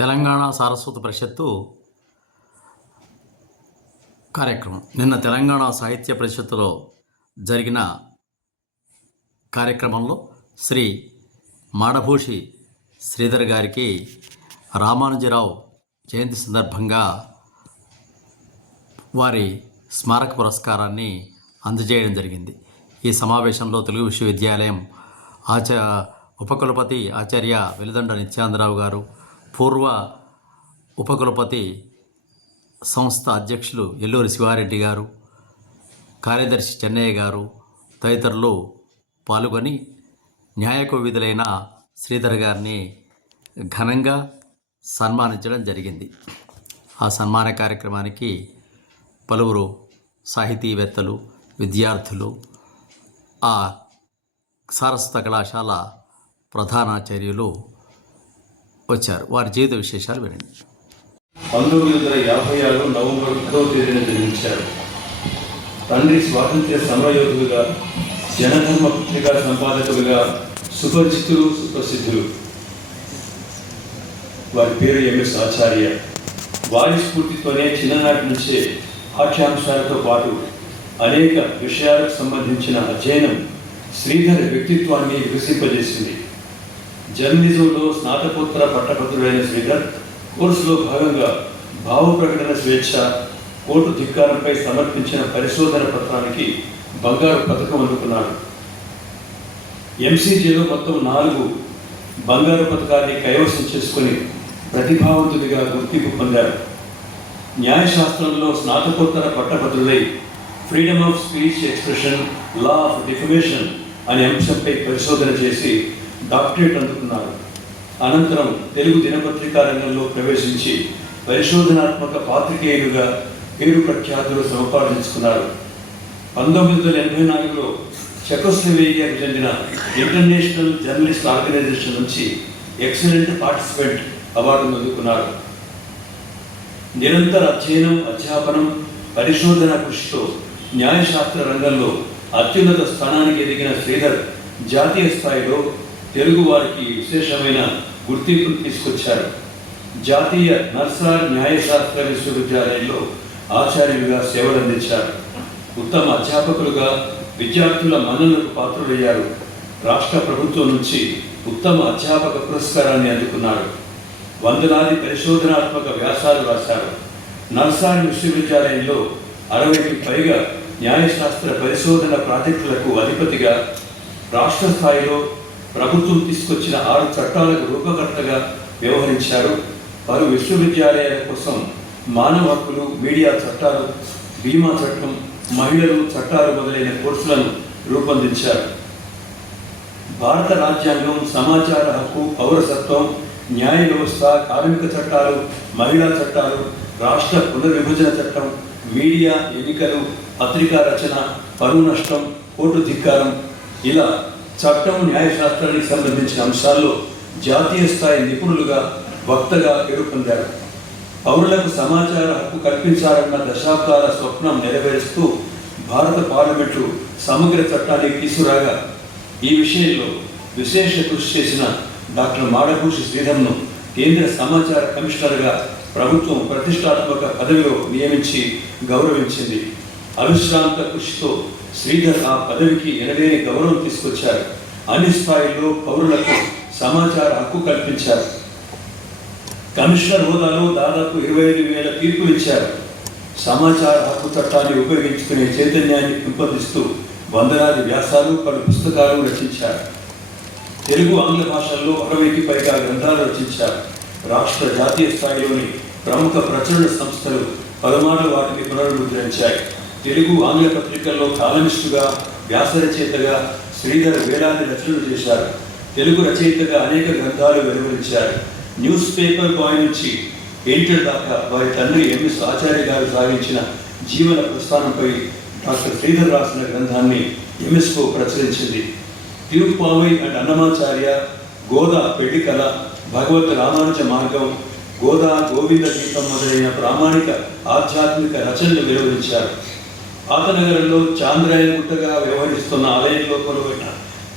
తెలంగాణ సారస్వత పరిషత్తు కార్యక్రమం. నిన్న తెలంగాణ సాహిత్య పరిషత్తులో జరిగిన కార్యక్రమంలో శ్రీ మాడభూషి శ్రీధర్ గారికి రామానుజరావు జయంతి సందర్భంగా వారి స్మారక పురస్కారాన్ని అందజేయడం జరిగింది. ఈ సమావేశంలో తెలుగు విశ్వవిద్యాలయం ఆచ ఉపకులపతి ఆచార్య వెలిదండ నిత్యాంధ్రరావు గారు పూర్వ ఉపకులపతి సంస్థ అధ్యక్షులు ఎల్లూరి శివారెడ్డి గారు కార్యదర్శి చెన్నయ్య గారు తదితరులు పాల్గొని న్యాయకోవిధులైన శ్రీధర్ గారిని ఘనంగా సన్మానించడం జరిగింది. ఆ సన్మాన కార్యక్రమానికి పలువురు సాహితీవేత్తలు విద్యార్థులు ఆ సారస్వత కళాశాల ప్రధానాచార్యులు వచ్చారు. వారి జీవిత విశేషాలు వినండి. పంతొమ్మిది వందల యాభై ఆరు నవంబర్ ఒకటో తేదీన జన్మించారు. తండ్రి స్వాతంత్ర్య సమరయోధులుగా జనధర్మ పత్రికా సంపాదకులుగా సుపరిచితులు సుప్రసిద్ధులు. వారి పేరు ఎంఎస్ ఆచార్య. వారి స్ఫూర్తితోనే చిన్ననాటి నుంచే పాఠ్యాంశాలతో పాటు అనేక విషయాలకు సంబంధించిన అధ్యయనం శ్రీధర్ వ్యక్తిత్వాన్ని వికసింపజేసింది. జర్నలిజంలో స్నాతకోత్తర పట్టభద్రుడైన శ్రీధర్ కోర్సులో భాగంగా భావ ప్రకటన స్వేచ్ఛ కోర్టు ధిక్కారంపై సమర్పించిన పరిశోధన పత్రానికి బంగారు పథకం అందుకున్నాడు. ఎంసీజీలో మొత్తం నాలుగు బంగారు పథకాన్ని కైవసం చేసుకుని ప్రతిభావంతుడిగా గుర్తింపు పొందారు. న్యాయశాస్త్రంలో స్నాతకోత్తర పట్టభద్రుడై freedom of speech expression law of defamation అనే అంశంపై పరిశోధన చేసి డాక్టరేట్ అందుకున్నారు. అనంతరం తెలుగు దినపత్రికా రంగంలో ప్రవేశించి పరిశోధనాత్మక పాత్రికేయులుగా పేరు ప్రఖ్యాతులు సంపాదించుకున్నారు పంతొమ్మిది వందల ఎనభై నాలుగులో చెకోస్లోవేకియాకు చెందిన ఇంటర్నేషనల్ జర్నలిస్ట్ ఆర్గనైజేషన్ నుంచి ఎక్సలెంట్ పార్టిసిపెంట్ అవార్డును అందుకున్నారు. నిరంతర అధ్యయనం అధ్యాపనం పరిశోధన కృషితో న్యాయశాస్త్ర రంగంలో అత్యున్నత స్థానానికి ఎదిగిన శ్రీధర్ జాతీయ స్థాయిలో తెలుగు వారికి విశేషమైన గుర్తింపును తీసుకొచ్చారు. జాతీయ నర్సార్ న్యాయశాస్త్ర విశ్వవిద్యాలయంలో ఆచార్యులుగా సేవలందించారు. ఉత్తమ అధ్యాపకులుగా విద్యార్థుల మన్ననకు పాత్రులయ్యారు. రాష్ట్ర ప్రభుత్వం నుంచి ఉత్తమ అధ్యాపక పురస్కారాన్ని అందుకున్నారు. వందలాది పరిశోధనాత్మక వ్యాసాలు రాశారు. నల్సార్ విశ్వవిద్యాలయంలో అరవైకి పైగా న్యాయశాస్త్ర పరిశోధన ప్రాజెక్టులకు అధిపతిగా రాష్ట్ర స్థాయిలో ప్రభుత్వం తీసుకొచ్చిన ఆరు చట్టాలకు రూపకర్తగా వ్యవహరించారు. వారు విశ్వవిద్యాలయాల కోసం మానవ హక్కులు మీడియా చట్టాలు బీమా చట్టం మహిళలు చట్టాలు మొదలైన కోర్సులను రూపొందించారు. భారత రాజ్యాంగం సమాచార హక్కు పౌరసత్వం న్యాయ వ్యవస్థ కార్మిక చట్టాలు మహిళా చట్టాలు రాష్ట్ర పునర్విభజన చట్టం మీడియా ఎన్నికలు పత్రికా రచన పరువు నష్టం కోర్టు ధిక్కారం ఇలా చట్టం న్యాయశాస్త్రానికి సంబంధించిన అంశాల్లో జాతీయ స్థాయి నిపుణులుగా వక్తగా పేరుపొందారు పౌరులకు సమాచార హక్కు కల్పించాలన్న దశాబ్దాల స్వప్నం నెరవేరుస్తూ భారత పార్లమెంటు సమగ్ర చట్టాన్ని తీసుకురాగా. ఈ విషయంలో విశేష కృషి చేసిన డాక్టర్ మాడభూషి శ్రీధర్ను కేంద్ర సమాచార కమిషనర్గా ప్రభుత్వం ప్రతిష్టాత్మక పదవిలో నియమించి గౌరవించింది. అవిశ్రాంత కృషితో శ్రీధర్ ఆ పదవికి ఎనలేని గౌరవం తీసుకొచ్చారు. అన్ని స్థాయిల్లో పౌరులకు సమాచార హక్కు కల్పించారు. కమిషనర్ హోదాలో దాదాపు ఇరవై ఐదు వేల తీర్పులు ఇచ్చారు. సమాచార హక్కు చట్టాన్ని ఉపయోగించుకునే చైతన్యాన్ని పెంపొందిస్తూ వందలాది వ్యాసాలు పలు పుస్తకాలు రచించారు. తెలుగు ఆంగ్ల భాషల్లో అరవైకి పైగా గ్రంథాలు రచించారు. రాష్ట్ర జాతీయ స్థాయిలోని ప్రముఖ ప్రచురణ సంస్థలు పలుమార్లు వాటిని పునరుద్ధరించాయి. తెలుగు ఆంగ్ల పత్రికల్లో కాలమిస్టుగా వ్యాసరచయితగా శ్రీధర్ వేలాది రచనలు చేశారు. తెలుగు రచయితగా అనేక గ్రంథాలు వెలువరించారు. న్యూస్ పేపర్ బాయ్ నుంచి ఎడిటర్ దాకా వారి తండ్రి ఎంఎస్ ఆచార్య గారు సాగించిన జీవన ప్రస్థానంపై డాక్టర్ శ్రీధర్ రాసిన గ్రంథాన్ని ఎంఎస్కో ప్రచురించింది. తిరుపావై అండ్ అన్నమాచార్య గోదా పెళ్ళికల భగవత్ రామానుజ మార్గం గోదా గోవింద గీతం మొదలైన ప్రామాణిక ఆధ్యాత్మిక రచనలు వెలువరించారు. పాతనగరంలో చాంద్రాయ గుట్టగా వ్యవహరిస్తున్న ఆలయంలో కొలువైన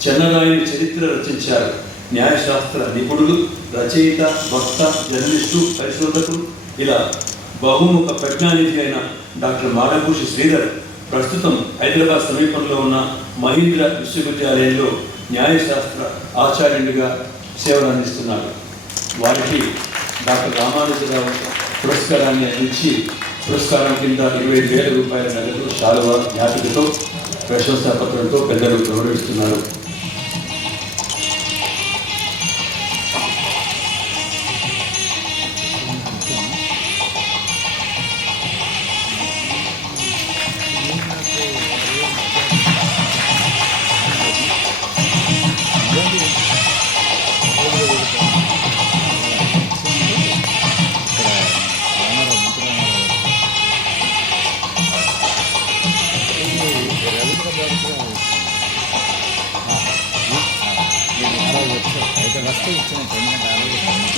చెన్నరాయని చరిత్ర రచించారు. న్యాయశాస్త్ర నిపుణులు రచయిత వక్త జర్నలిస్టు పరిశోధకులు ఇలా బహుముఖ ప్రజ్ఞానిధి అయిన డాక్టర్ మాడభూషి శ్రీధర్ ప్రస్తుతం హైదరాబాద్ సమీపంలో ఉన్న మహీంద్ర విశ్వవిద్యాలయంలో న్యాయశాస్త్ర ఆచార్యుడిగా సేవలు అందిస్తున్నారు వారికి డాక్టర్ రామానుజరావు పురస్కారాన్ని అందించి పురస్కారం కింద ఇరవై వేల రూపాయల నగదు శాలువ జ్ఞాపికతో ప్రశంసాపత్రంతో పెద్దలు గౌరవిస్తున్నారు.